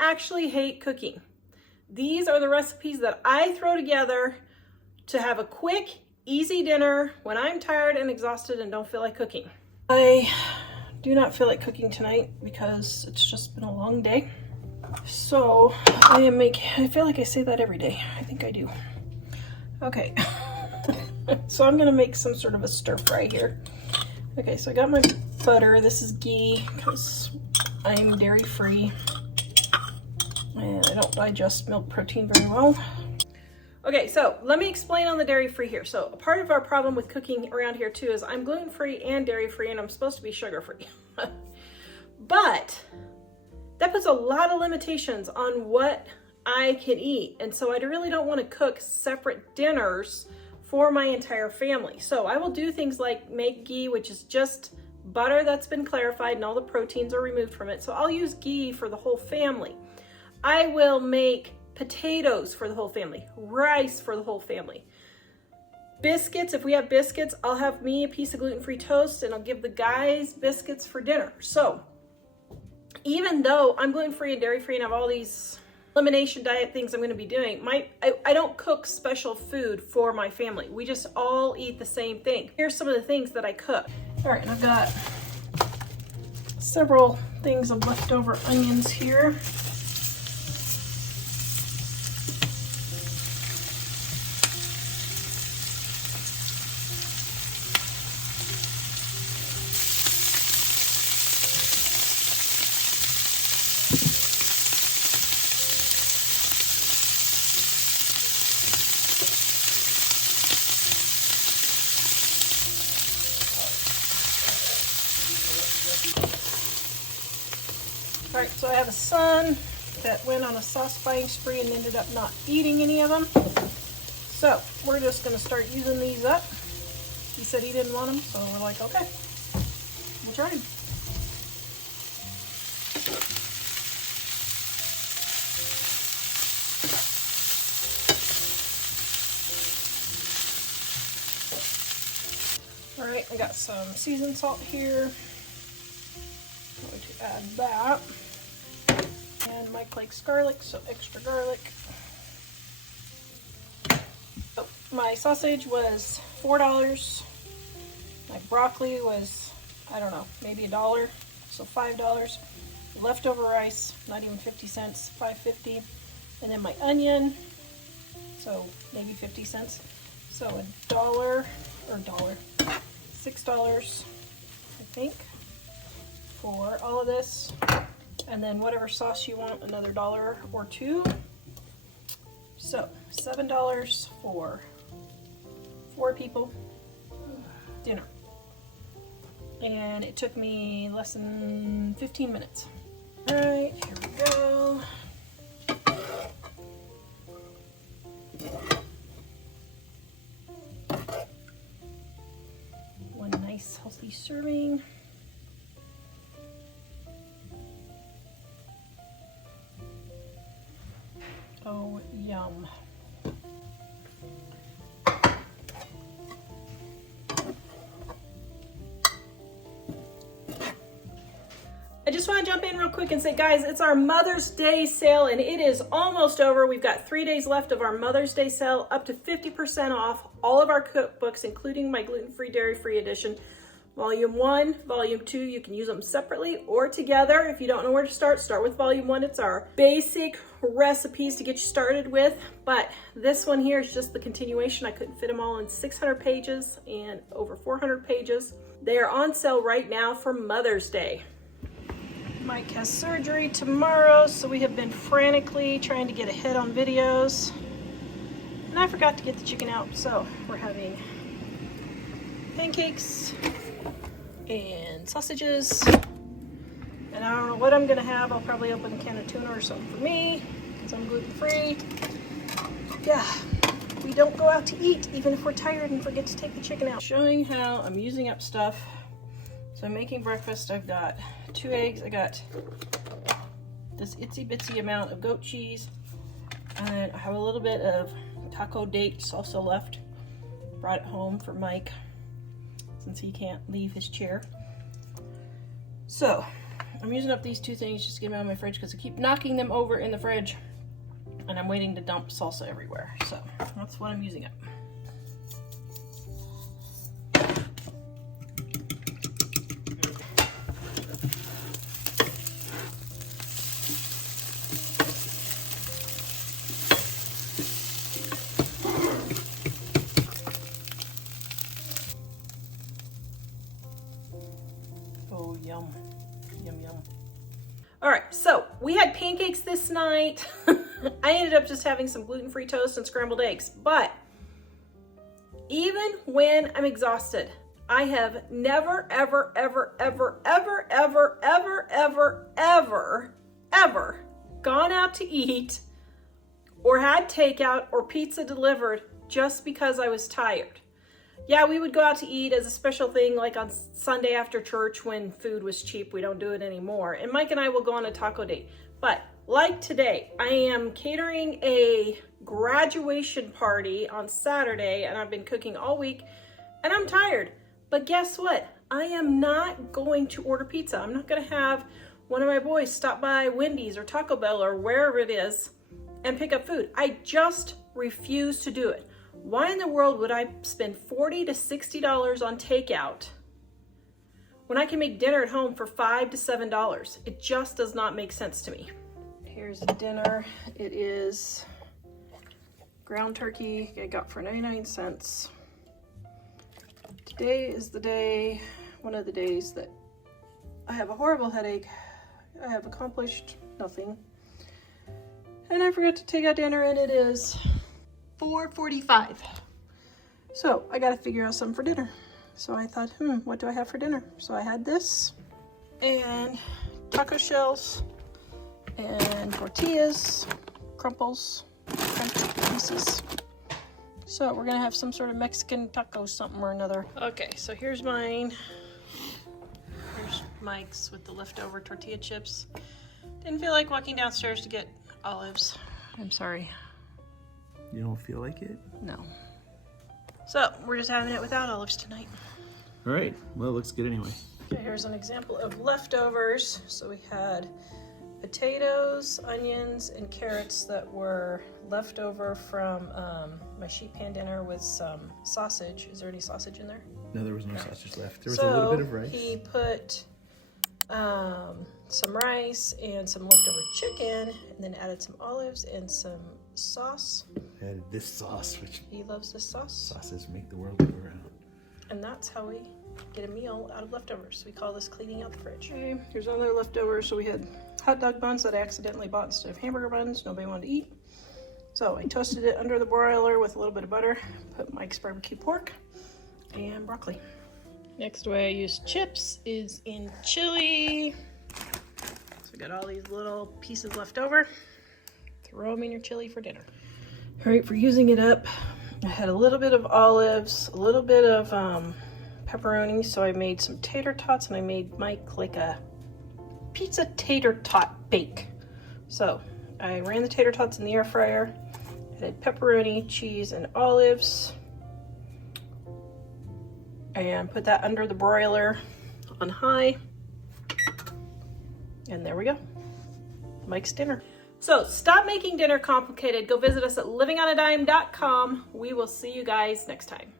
actually hate cooking. These are the recipes that I throw together to have a quick, easy dinner when I'm tired and exhausted and don't feel like cooking. I do not feel like cooking tonight because it's just been a long day. So I feel like I say that every day. I think I do. Okay. So I'm gonna make some sort of a stir fry here. Okay, so I got my butter. This is ghee because I'm dairy free and I don't digest milk protein very well. Okay, so let me explain on the dairy free here. So a part of our problem with cooking around here too is I'm gluten free and dairy free, and I'm supposed to be sugar free. But that puts a lot of limitations on what I can eat. And so I really don't want to cook separate dinners for my entire family. So I will do things like make ghee, which is just butter that's been clarified and all the proteins are removed from it. So I'll use ghee for the whole family. I will make potatoes for the whole family, rice for the whole family. Biscuits, if we have biscuits, I'll have me a piece of gluten-free toast and I'll give the guys biscuits for dinner. So even though I'm gluten-free and dairy-free and have all these elimination diet things I'm going to be doing, I don't cook special food for my family. We just all eat the same thing. Here's some of the things that I cook. All right, and I've got several things of leftover onions here. All right, so I have a son that went on a sauce buying spree and ended up not eating any of them. So we're just gonna start using these up. He said he didn't want them, so we're like, okay, we'll try them. All right, I got some seasoned salt here. I'm going to add that. And Mike likes garlic, so extra garlic. Oh, my sausage was $4. My broccoli was, I don't know, maybe $1, so $5. Leftover rice, not even 50 cents, $5.50. And then my onion, so maybe 50 cents. So $6, I think, for all of this. And then whatever sauce you want, another $1 or $2. So $7 for 4 people dinner. And it took me less than 15 minutes. All right, here we go. One nice healthy serving. Oh, yum. I just want to jump in real quick and say, guys, it's our Mother's Day sale and it is almost over. We've got 3 days left of our Mother's Day sale, up to 50% off all of our cookbooks, including my gluten-free, dairy-free edition. Volume 1, Volume 2, you can use them separately or together. If you don't know where to start with Volume 1. It's our basic recipes to get you started with, but this one here is just the continuation. I couldn't fit them all in 600 pages and over 400 pages. They are on sale right now for Mother's Day. Mike has surgery tomorrow, so we have been frantically trying to get ahead on videos. And I forgot to get the chicken out, so we're having pancakes and sausages. And I don't know what I'm gonna have. I'll probably open a can of tuna or something for me, because I'm gluten-free. Yeah, we don't go out to eat, even if we're tired and forget to take the chicken out. Showing how I'm using up stuff. So I'm making breakfast. I've got 2 eggs. I got this itsy bitsy amount of goat cheese. And I have a little bit of taco date salsa left. Brought it home for Mike, since he can't leave his chair. So I'm using up these two things just to get them out of my fridge because I keep knocking them over in the fridge and I'm waiting to dump salsa everywhere. So that's what I'm using up. Oh, yum. Yum, yum. All right, so we had pancakes this night. I ended up just having some gluten-free toast and scrambled eggs, but even when I'm exhausted, I have never, ever, ever, ever, ever, ever, ever, ever, ever, ever gone out to eat or had takeout or pizza delivered just because I was tired. Yeah, we would go out to eat as a special thing, like on Sunday after church when food was cheap. We don't do it anymore. And Mike and I will go on a taco date. But like today, I am catering a graduation party on Saturday, and I've been cooking all week, and I'm tired. But guess what? I am not going to order pizza. I'm not going to have one of my boys stop by Wendy's or Taco Bell or wherever it is and pick up food. I just refuse to do it. Why in the world would I spend $40 to $60 on takeout when I can make dinner at home for $5 to $7? It just does not make sense to me. Here's dinner. It is ground turkey I got for 99 cents. Today is the day, one of the days that I have a horrible headache. I have accomplished nothing. And I forgot to take out dinner, and it is 4:45. So I gotta figure out something for dinner. So I thought, what do I have for dinner? So I had this and taco shells and tortillas, crumples, crunchy pieces. So we're gonna have some sort of Mexican taco something or another. Okay, so here's mine. Here's Mike's with the leftover tortilla chips. Didn't feel like walking downstairs to get olives. I'm sorry. You don't feel like it? No. So we're just having it without olives tonight. All right, well, it looks good anyway. Okay, here's an example of leftovers. So we had potatoes, onions, and carrots that were left over from my sheet pan dinner with some sausage. Is there any sausage in there? No, there was no sausage left. There was a little bit of rice. He put some rice and some leftover chicken, and then added some olives and some sauce. Added this sauce, which he loves this sauce. Sauces make the world go around. And that's how we get a meal out of leftovers. We call this cleaning out the fridge. Okay, here's other leftovers. So we had hot dog buns that I accidentally bought instead of hamburger buns. Nobody wanted to eat. So I toasted it under the broiler with a little bit of butter, put Mike's barbecue pork and broccoli. Next way I use chips is in chili. So I got all these little pieces left over. Throw them in your chili for dinner. All right, for using it up, I had a little bit of olives, a little bit of pepperoni, so I made some tater tots, and I made Mike like a pizza tater tot bake. So I ran the tater tots in the air fryer, added pepperoni, cheese, and olives, and put that under the broiler on high. And there we go, Mike's dinner. So stop making dinner complicated. Go visit us at livingonadime.com. We will see you guys next time.